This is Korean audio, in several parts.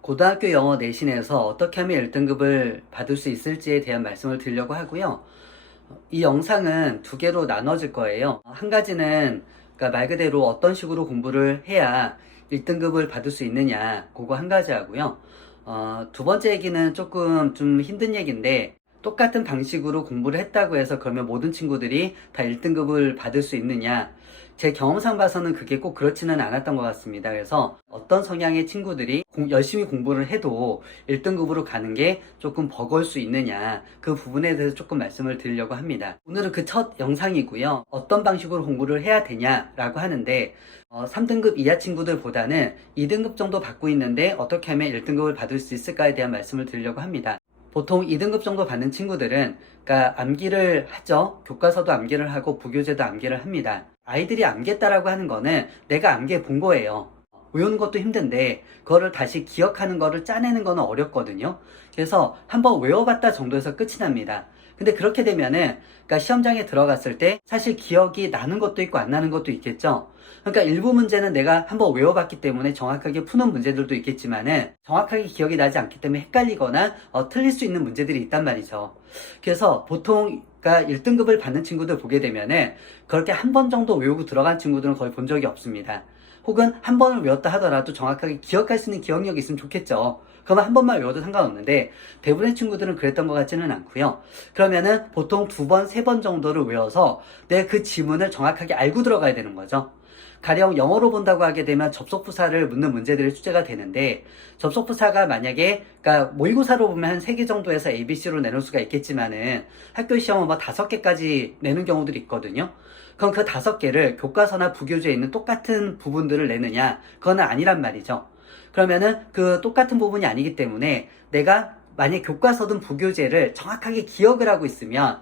고등학교 영어 내신에서 어떻게 하면 1등급을 받을 수 있을지에 대한 말씀을 드리려고 하고요. 이 영상은 두 개로 나눠질 거예요. 한 가지는 그러니까 말 그대로 어떤 식으로 공부를 해야 1등급을 받을 수 있느냐, 그거 한 가지 하고요. 두 번째 얘기는 조금 좀 힘든 얘기인데, 똑같은 방식으로 공부를 했다고 해서 그러면 모든 친구들이 다 1등급을 받을 수 있느냐? 제 경험상 봐서는 그게 꼭 그렇지는 않았던 것 같습니다. 그래서 어떤 성향의 친구들이 열심히 공부를 해도 1등급으로 가는 게 조금 버거울 수 있느냐, 그 부분에 대해서 조금 말씀을 드리려고 합니다. 오늘은 그 첫 영상이고요. 어떤 방식으로 공부를 해야 되냐라고 하는데 3등급 이하 친구들보다는 2등급 정도 받고 있는데 어떻게 하면 1등급을 받을 수 있을까에 대한 말씀을 드리려고 합니다. 보통 2등급 정도 받는 친구들은 그러니까 암기를 하죠. 교과서도 암기를 하고 부교재도 암기를 합니다. 아이들이 암기했다라고 하는 거는 내가 암기해 본 거예요. 외우는 것도 힘든데 그거를 다시 기억하는 거를 짜내는 거는 어렵거든요. 그래서 한번 외워봤다 정도에서 끝이 납니다. 근데 그렇게 되면은 그러니까 시험장에 들어갔을 때 사실 기억이 나는 것도 있고 안 나는 것도 있겠죠. 그러니까 일부 문제는 내가 한번 외워봤기 때문에 정확하게 푸는 문제들도 있겠지만은 정확하게 기억이 나지 않기 때문에 헷갈리거나 틀릴 수 있는 문제들이 있단 말이죠. 그래서 보통 그러니까 1등급을 받는 친구들 보게 되면은 그렇게 한 번 정도 외우고 들어간 친구들은 거의 본 적이 없습니다. 혹은 한 번을 외웠다 하더라도 정확하게 기억할 수 있는 기억력이 있으면 좋겠죠. 그러면 한 번만 외워도 상관없는데 대부분의 친구들은 그랬던 것 같지는 않고요. 그러면은 보통 두 번, 세 번 정도를 외워서 내 그 지문을 정확하게 알고 들어가야 되는 거죠. 가령 영어로 본다고 하게 되면 접속부사를 묻는 문제들이 출제가 되는데 접속부사가 만약에 그러니까 모의고사로 보면 한 3개 정도에서 ABC로 내놓을 수가 있겠지만은 학교 시험은 뭐 5개까지 내는 경우들이 있거든요. 그럼 그 5개를 교과서나 부교재에 있는 똑같은 부분들을 내느냐? 그건 아니란 말이죠. 그러면은 그 똑같은 부분이 아니기 때문에 내가 만약 교과서든 부교재를 정확하게 기억을 하고 있으면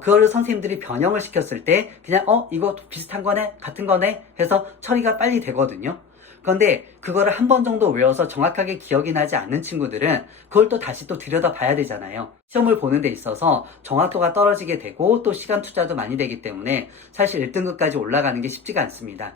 그거를 선생님들이 변형을 시켰을 때 그냥 이거 비슷한 거네 같은 거네 해서 처리가 빨리 되거든요. 그런데 그거를 한 번 정도 외워서 정확하게 기억이 나지 않는 친구들은 그걸 또 다시 또 들여다 봐야 되잖아요. 시험을 보는 데 있어서 정확도가 떨어지게 되고 또 시간 투자도 많이 되기 때문에 사실 1등급까지 올라가는 게 쉽지가 않습니다.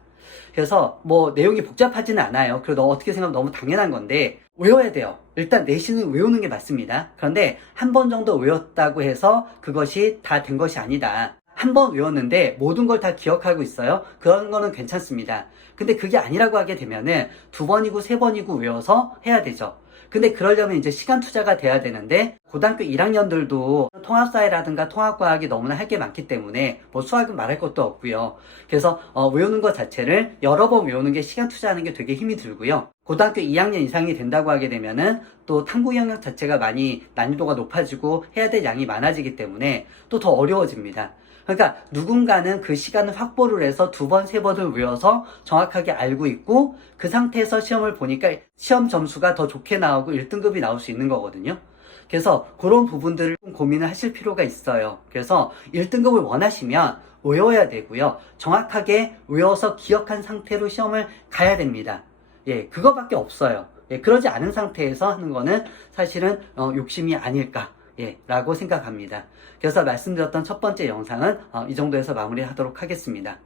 그래서 뭐 내용이 복잡하지는 않아요. 그리고 너 어떻게 생각하면 너무 당연한 건데 외워야 돼요. 일단 내신은 외우는 게 맞습니다. 그런데 한 번 정도 외웠다고 해서 그것이 다 된 것이 아니다. 한 번 외웠는데 모든 걸 다 기억하고 있어요. 그런 거는 괜찮습니다. 근데 그게 아니라고 하게 되면은 2번이고 3번이고 외워서 해야 되죠. 근데 그러려면 이제 시간 투자가 돼야 되는데 고등학교 1학년들도 통합사회라든가 통합과학이 너무나 할 게 많기 때문에 뭐 수학은 말할 것도 없고요. 그래서 외우는 것 자체를 여러 번 외우는 게 시간 투자하는 게 되게 힘이 들고요. 고등학교 2학년 이상이 된다고 하게 되면은 또 탐구 영역 자체가 많이 난이도가 높아지고 해야 될 양이 많아지기 때문에 또 더 어려워집니다. 그러니까 누군가는 그 시간을 확보를 해서 2번, 3번을 외워서 정확하게 알고 있고 그 상태에서 시험을 보니까 시험 점수가 더 좋게 나오고 1등급이 나올 수 있는 거거든요. 그래서 그런 부분들을 좀 고민을 하실 필요가 있어요. 그래서 1등급을 원하시면 외워야 되고요. 정확하게 외워서 기억한 상태로 시험을 가야 됩니다. 예, 그거밖에 없어요. 예, 그러지 않은 상태에서 하는 거는 사실은 욕심이 아닐까. 예, 라고 생각합니다. 그래서 말씀드렸던 첫 번째 영상은 이 정도에서 마무리하도록 하겠습니다.